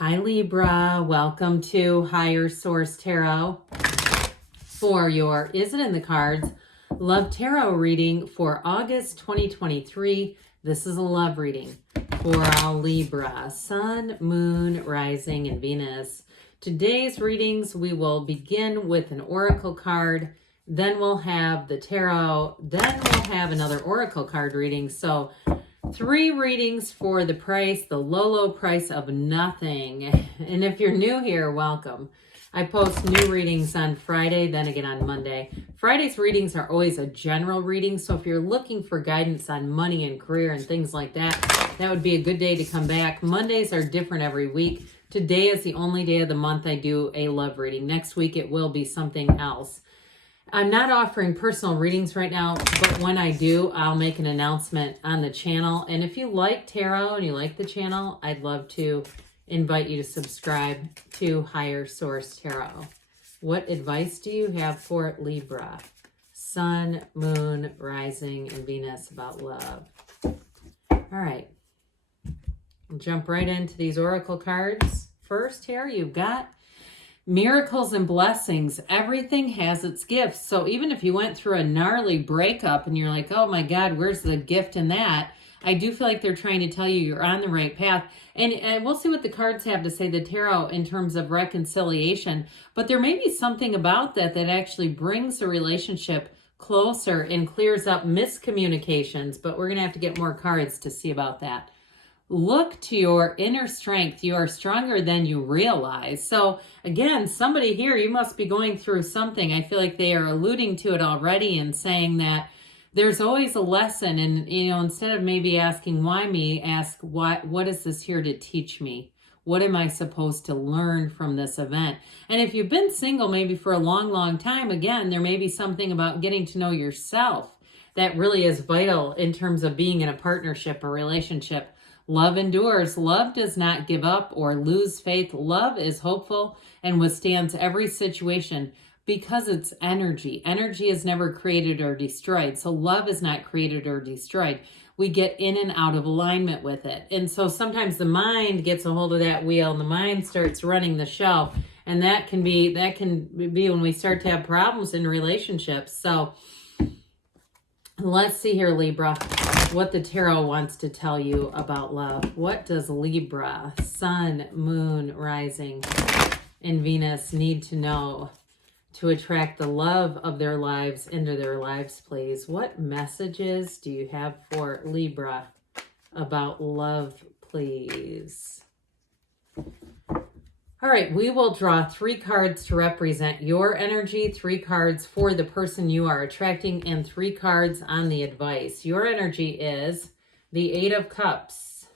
Hi Libra, welcome to Higher Source Tarot for your Is It in the Cards Love Tarot reading for August 2023. This is a love reading for all Libra, Sun, Moon, Rising, and Venus. Today's readings, we will begin with an oracle card, then we'll have the tarot, then we'll have another oracle card reading. So 3 readings for the price, the low price of nothing. And if you're new here, welcome. I post new readings on Friday, then again on Monday. Friday's readings are always a general reading, so if you're looking for guidance on money and career and things like that, that would be a good day to come back. Mondays are different every week. Today is the only day of the month I do a love reading. Next week it will be something else. I'm not offering personal readings right now, but when I do, I'll make an announcement on the channel. And if you like tarot and you like the channel, I'd love to invite you to subscribe to Higher Source Tarot. What advice do you have for Libra, Sun, Moon, Rising, and Venus about love? All right. We'll jump right into these oracle cards. First here, you've got miracles and blessings. Everything has its gifts. So even if you went through a gnarly breakup and you're like, oh my God, where's the gift in that? I do feel like they're trying to tell you you're on the right path. And we'll see what the cards have to say, the tarot, in terms of reconciliation. But there may be something about that that actually brings the relationship closer and clears up miscommunications. But we're going to have to get more cards to see about that. Look to your inner strength. You are stronger than you realize. So again, somebody here, you must be going through something. I feel like they are alluding to it already and saying that there's always a lesson. And, you know, instead of maybe asking why me, ask what is this here to teach me? What am I supposed to learn from this event? And if you've been single maybe for a long time, again, there may be something about getting to know yourself that really is vital in terms of being in a partnership or relationship. Love endures. Love does not give up or lose faith. Love is hopeful and withstands every situation because it's energy. Energy is never created or destroyed. So love is not created or destroyed. We get in and out of alignment with it. And so sometimes the mind gets a hold of that wheel and the mind starts running the show. And that can be when we start to have problems in relationships. So let's see here, Libra, what the tarot wants to tell you about love. What does Libra, Sun, Moon, Rising, and Venus need to know to attract the love of their lives into their lives, please? What messages do you have for Libra about love, please? All right, we will draw 3 cards to represent your energy, 3 cards for the person you are attracting, and 3 cards on the advice. Your energy is the 8 of Cups,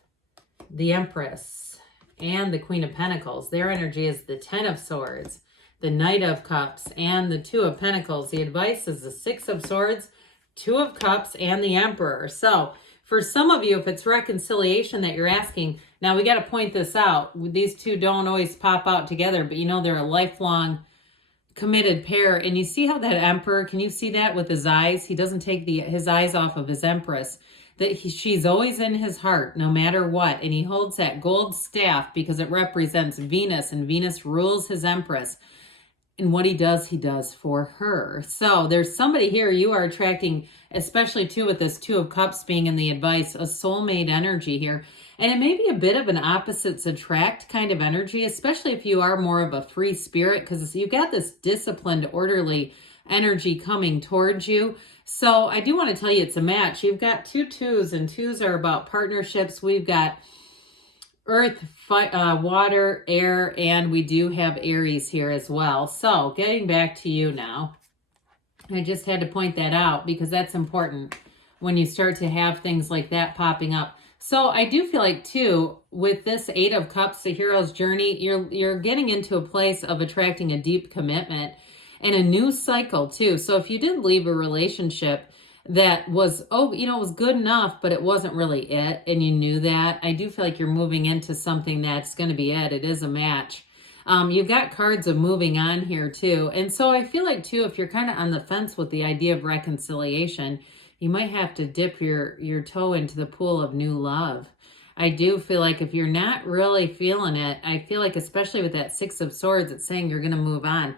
the Empress, and the Queen of Pentacles. Their energy is the 10 of Swords, the Knight of Cups, and the 2 of Pentacles. The advice is the 6 of Swords, 2 of Cups, and the Emperor. So for some of you, if it's reconciliation that you're asking, now we got to point this out. These two don't always pop out together, but you know they're a lifelong committed pair. And you see how that Emperor, can you see that with his eyes? He doesn't take his eyes off of his Empress. She's always in his heart, no matter what. And he holds that gold staff because it represents Venus, and Venus rules his Empress. And what he does for her. So there's somebody here you are attracting, especially too with this 2 of Cups being in the advice, a soulmate energy here. And it may be a bit of an opposites attract kind of energy, especially if you are more of a free spirit, because you've got this disciplined, orderly energy coming towards you. So I do want to tell you it's a match. You've got 2 2s, and 2s are about partnerships. We've got Earth, water, air, and we do have Aries here as well. So getting back to you now, I just had to point that out because that's important when you start to have things like that popping up. So I do feel like too, with this 8 of Cups, the hero's journey, you're getting into a place of attracting a deep commitment and a new cycle too. So if you did leave a relationship that was, it was good enough, but it wasn't really it, and you knew that, I do feel like you're moving into something that's going to be it. It is a match. You've got cards of moving on here too. And so I feel like too, if you're kind of on the fence with the idea of reconciliation, you might have to dip your toe into the pool of new love. I do feel like if you're not really feeling it, I feel like especially with that Six of Swords, it's saying you're going to move on.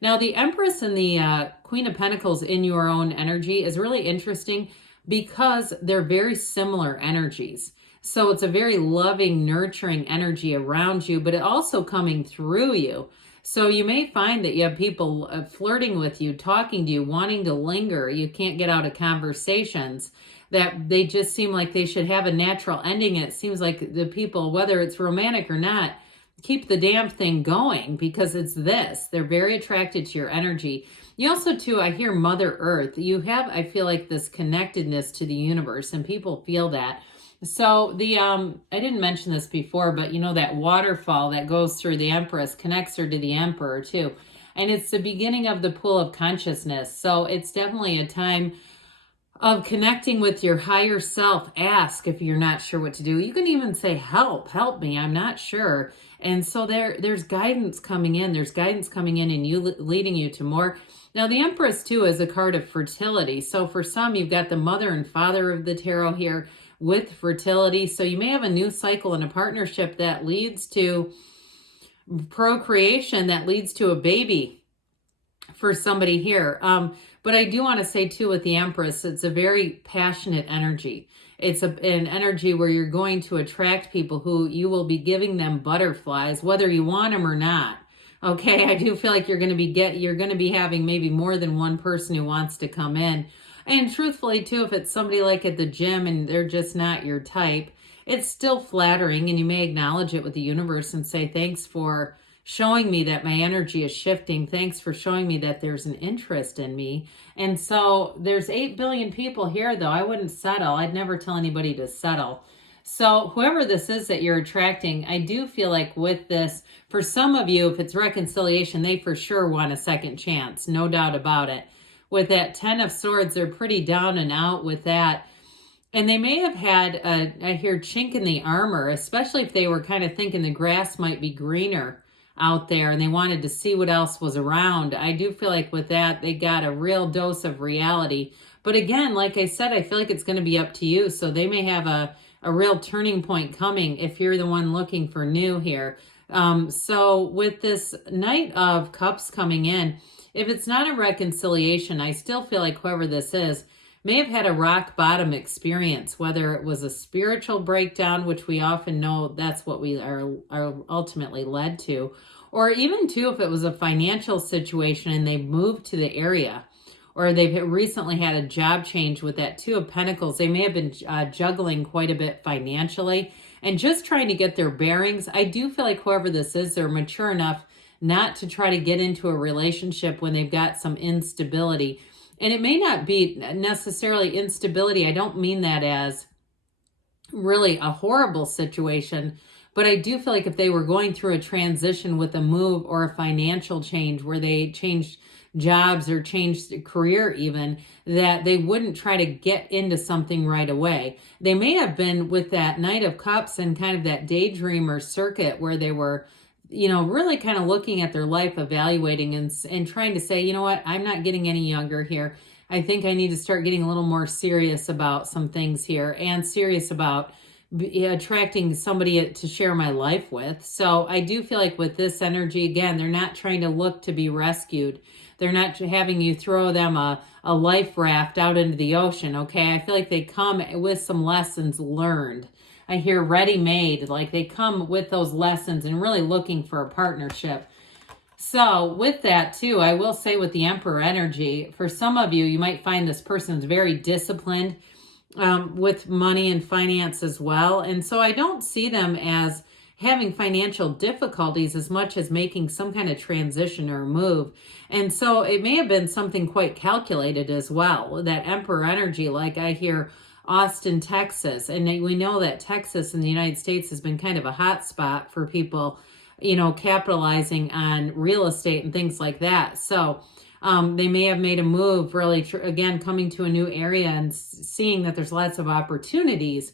Now, the Empress and the Queen of Pentacles in your own energy is really interesting because they're very similar energies. So it's a very loving, nurturing energy around you, but it also coming through you. So you may find that you have people flirting with you, talking to you, wanting to linger. You can't get out of conversations that they just seem like they should have a natural ending. It seems like the people, whether it's romantic or not, keep the damn thing going because it's this. They're very attracted to your energy. You also, too, I hear Mother Earth. You have, I feel like, this connectedness to the universe, and people feel that. So the I didn't mention this before, but you know that waterfall that goes through the Empress connects her to the Emperor too. And it's the beginning of the pool of consciousness. So it's definitely a time of connecting with your higher self. Ask if you're not sure what to do. You can even say, help me, I'm not sure. And so there's guidance coming in. There's guidance coming in and you leading you to more. Now, the Empress, too, is a card of fertility. So for some, you've got the mother and father of the tarot here with fertility. So you may have a new cycle in a partnership that leads to procreation, that leads to a baby for somebody here. But I do want to say, too, with the Empress, it's a very passionate energy. It's an energy where you're going to attract people who you will be giving them butterflies, whether you want them or not. Okay, I do feel like you're going to be having maybe more than one person who wants to come in. And truthfully, too, if it's somebody like at the gym and they're just not your type, it's still flattering, and you may acknowledge it with the universe and say, thanks for showing me that my energy is shifting. Thanks for showing me that there's an interest in me. And so there's 8 billion people here, though. I wouldn't settle. I'd never tell anybody to settle. So whoever this is that you're attracting, I do feel like with this, for some of you, if it's reconciliation, they for sure want a second chance. No doubt about it. With that 10 of Swords, they're pretty down and out with that. And they may have had, I hear, chink in the armor, especially if they were kind of thinking the grass might be greener out there and they wanted to see what else was around. I do feel like with that, they got a real dose of reality. But again, like I said, I feel like it's going to be up to you. So they may have a real turning point coming if you're the one looking for new here. So with this Knight of Cups coming in, if it's not a reconciliation, I still feel like whoever this is may have had a rock bottom experience, whether it was a spiritual breakdown, which we often know that's what we are ultimately led to, or even too, if it was a financial situation and they moved to the area, or they've recently had a job change with that Two of Pentacles. They may have been juggling quite a bit financially and just trying to get their bearings. I do feel like whoever this is, they're mature enough not to try to get into a relationship when they've got some instability. And it may not be necessarily instability. I don't mean that as really a horrible situation, but I do feel like if they were going through a transition with a move or a financial change where they changed jobs or changed career even, that they wouldn't try to get into something right away. They may have been with that Knight of Cups and kind of that daydreamer circuit where they were, you know, really kind of looking at their life, evaluating and trying to say, you know what, I'm not getting any younger here. I think I need to start getting a little more serious about some things here and serious about attracting somebody to share my life with. So I do feel like with this energy, again, they're not trying to look to be rescued. They're not having you throw them a life raft out into the ocean, okay? I feel like they come with some lessons learned. I hear ready-made, like they come with those lessons and really looking for a partnership. So with that too, I will say with the Emperor energy, for some of you, you might find this person's very disciplined with money and finance as well. And so I don't see them as having financial difficulties as much as making some kind of transition or move. And so it may have been something quite calculated as well. That Emperor energy, like I hear Austin, Texas. And we know that Texas in the United States has been kind of a hot spot for people, you know, capitalizing on real estate and things like that. So they may have made a move really, again, coming to a new area and seeing that there's lots of opportunities.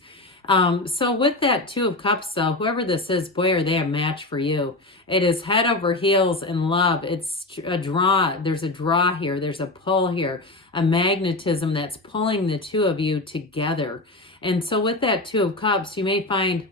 So with that Two of Cups, though, whoever this is, boy, are they a match for you. It is head over heels in love. It's a draw. There's a draw here. There's a pull here, a magnetism that's pulling the two of you together. And so with that Two of Cups, you may find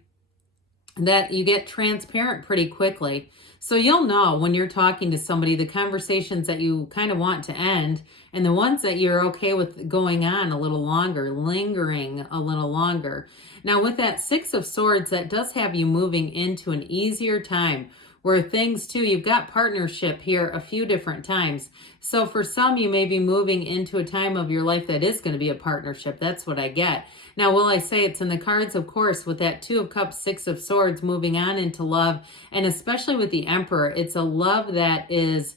that you get transparent pretty quickly. So you'll know when you're talking to somebody, the conversations that you kind of want to end and the ones that you're okay with going on a little longer, lingering a little longer. Now with that Six of Swords, that does have you moving into an easier time where things too, you've got partnership here a few different times. So for some, you may be moving into a time of your life that is going to be a partnership. That's what I get. Now, will I say it's in the cards? Of course, with that Two of Cups, Six of Swords, moving on into love, and especially with the Emperor, it's a love that is,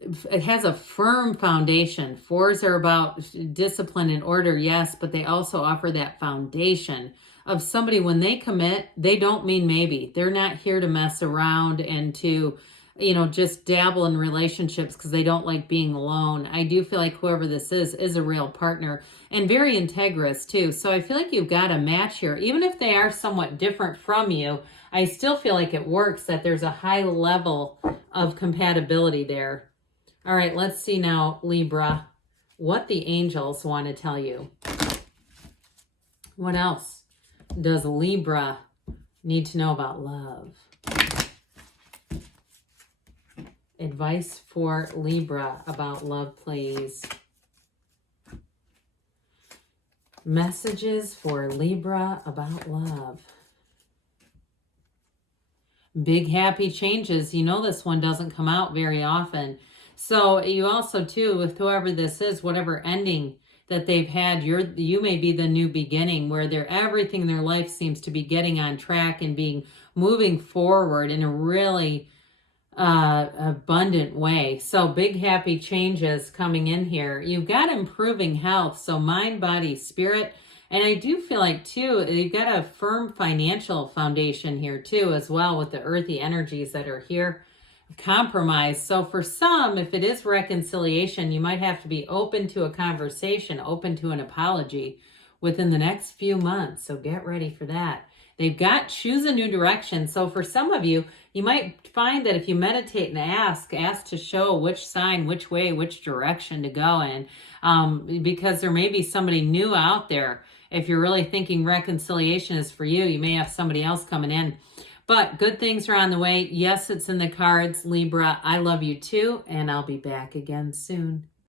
it has a firm foundation. Fours are about discipline and order, yes, but they also offer that foundation of somebody, when they commit, they don't mean maybe. They're not here to mess around and to, you know, just dabble in relationships because they don't like being alone. I do feel like whoever this is a real partner and very integrous too. So I feel like you've got a match here. Even if they are somewhat different from you, I still feel like it works, that there's a high level of compatibility there. All right, let's see now, Libra, what the angels want to tell you. What else does Libra need to know about love? Advice for Libra about love, please. Messages for Libra about love. Big happy changes. You know this one doesn't come out very often. So you also too, with whoever this is, whatever ending that they've had, you may be the new beginning, where everything in their life seems to be getting on track and moving forward in a really abundant way. So big happy changes coming in here. You've got improving health, so mind, body, spirit. And I do feel like too, you've got a firm financial foundation here too, as well, with the earthy energies that are here. Compromise. So for some, if it is reconciliation, you might have to be open to a conversation, open to an apology within the next few months. So get ready for that. They've got choose a new direction. So for some of you, you might find that if you meditate and ask to show which sign, which way, which direction to go in, because there may be somebody new out there. If you're really thinking reconciliation is for you, you may have somebody else coming in. But good things are on the way. Yes, it's in the cards, Libra. I love you too, and I'll be back again soon.